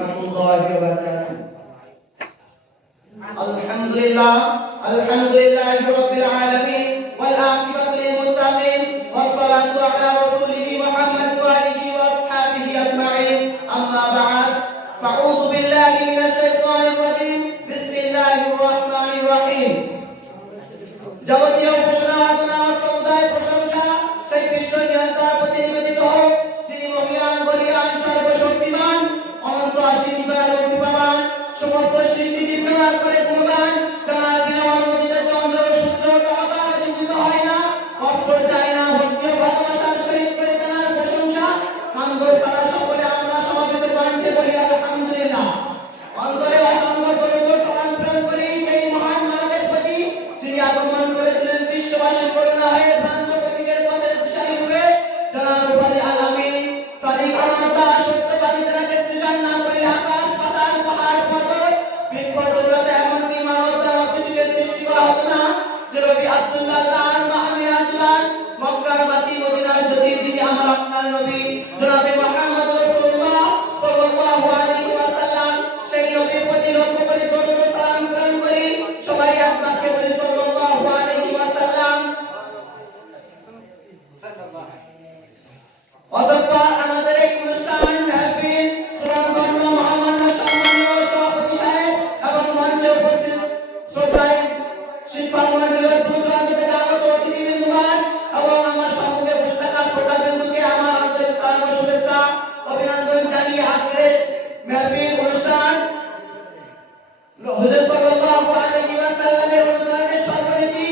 warahmatullahi wabarakatuh. Alhamdulillah, alhamdulillahi rabbil alamin, wal aqibatu lil muttaqin, wassalatu ala rasulih Muhammad wa alihi wa ashabihi ajma'in. Amma ba'd. Fa'udzu billahi minasy syaithanir rajim. Bismillahir rahmanir rahim. যাবতীয় ঘোষণা আলোচনা সমুদায় প্রশংসা সেই বিশ্ব নিয়ন্তার প্রতি নিবেদিত হোক, যিনি মহিয়ান বলিয়ান সর্বশক্তিমান, অনন্ত অসীম দয়ালু কৃপাবান, সমস্ত সৃষ্টি নির্মাণ করে গুণগান, যার বিনা অনুমতিতে চন্দ্র সূর্য তারকা জীবিত হয় না, অস্ত্র চায় না, ভক্তি ও ভালোবাসার সহিত করে তার প্রশংসা কান্দ সারা সকলে আমরা সমবেত কণ্ঠে বলি আলহামদুলিল্লাহ। অন্তরে অসংখ্য দরুদ ও সালাম প্রেরণ করি সেই মহান মানবের প্রতি, যিনি আগমন করেছিলেন বিশ্ববাসীর করুণা হয়ে ভ্রান্ত প্রতীকের পথের দিশারি রূপে, জানার উপাধি আলামিন সাদিক আমনতা সত্যবাদী যাকে সৃজন না করে আকাশ পাতাল পাহাড় পর্বত বৃক্ষ লতা এমনকি মানব দ্বারা পৃথিবীর সৃষ্টি করা হতো না, যে রবি আব্দুল্লাহ লাল মাহমিনা দুলাল মক্কার বাতি মদিনার জ্যোতি, যিনি আমার আপনার নবী জনাবে মুহাম্মদ রাসূলুল্লাহ সাল্লাল্লাহু আলাইহি ওয়াসাল্লাম, সেই নবীর প্রতি লক্ষ্য করে দরুদ ও সালাম প্রেরণ করি। সবাই এক বাক্যে বলি সাল্লাল্লাহু আলাইহি ওয়াসাল্লাম। অতঃপর আমাদের এই অনুষ্ঠান মাহফিল সুনামধন্য মহামান্য সম্মানীয় সভাপতি সাহেব এবং মঞ্চে উপস্থিত শ্রোতায় শিক্ষক মণ্ডলীর দূরদূরান্ত থেকে আগত অতিথিবৃন্দগণ এবং আমার সম্মুখে বসে থাকা শ্রোতাবৃন্দকে আমার আন্তরিক সালাম ও শুভেচ্ছা অভিনন্দন জানিয়ে আজকের মাহফিল অনুষ্ঠান হুজুর সাল্লাল্লাহু আলাইহি ওয়াসাল্লামের অনুকরণের সর্বনীতি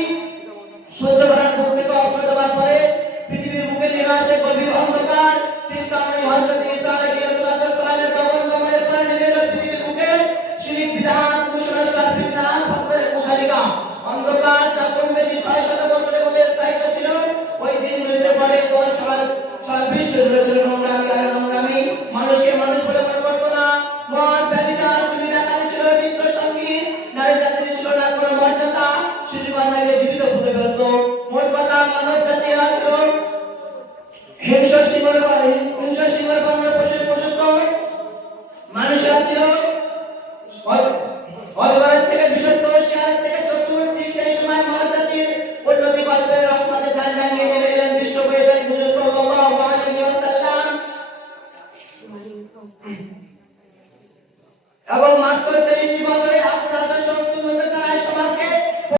সহ্য করার পূর্বে অস্ত্র দেওয়ার পরে পৃথিবীর বুকে নেমে আসে গভীর অন্ধকার। তিনতামণি হযরত ঈসা আলাইহিস সালামের গমনের পরে নেমে এলো পৃথিবীর বুকে শিরক বিদআত কুসংস্কার ফিতনা ফাসাদের মুজারিকা অন্ধকার, যা কমবে 600 বছরের মধ্যে স্থায়িত্ব ছিল। ওই দিনগুলিতে পরে সারা বিশ্ব জুড়ে ছিল নোংরামি আর নোংরামি, মানুষকে মানুষ বলে মনে করতো না, মদ ব্যভিচার চুরি ডাকাতি ছিল নিত্য সঙ্গীত, নারী জাতির ছিল না কোনো মর্যাদা, শিশু কন্যাকে জীবিত পুঁতে ফেলতো। মোট কথা মানব জাতি ছিল হিংস্র সিংহের বন্য পশুর পশুত্ব, মানুষেরা ছিল অজগরের থেকে বিশুদ্ধ, শিয়ালের থেকে চতুর। ঠিক সেই সময় মানব জাতির উন্নতি গল্পের রহমতে ঝান্ডা নিয়ে নেমে এলেন বিশ্ব পরিচালিত হুজুর সাল্লাল্লাহু আলাইহি ওয়াসাল্লাম এবং মাত্র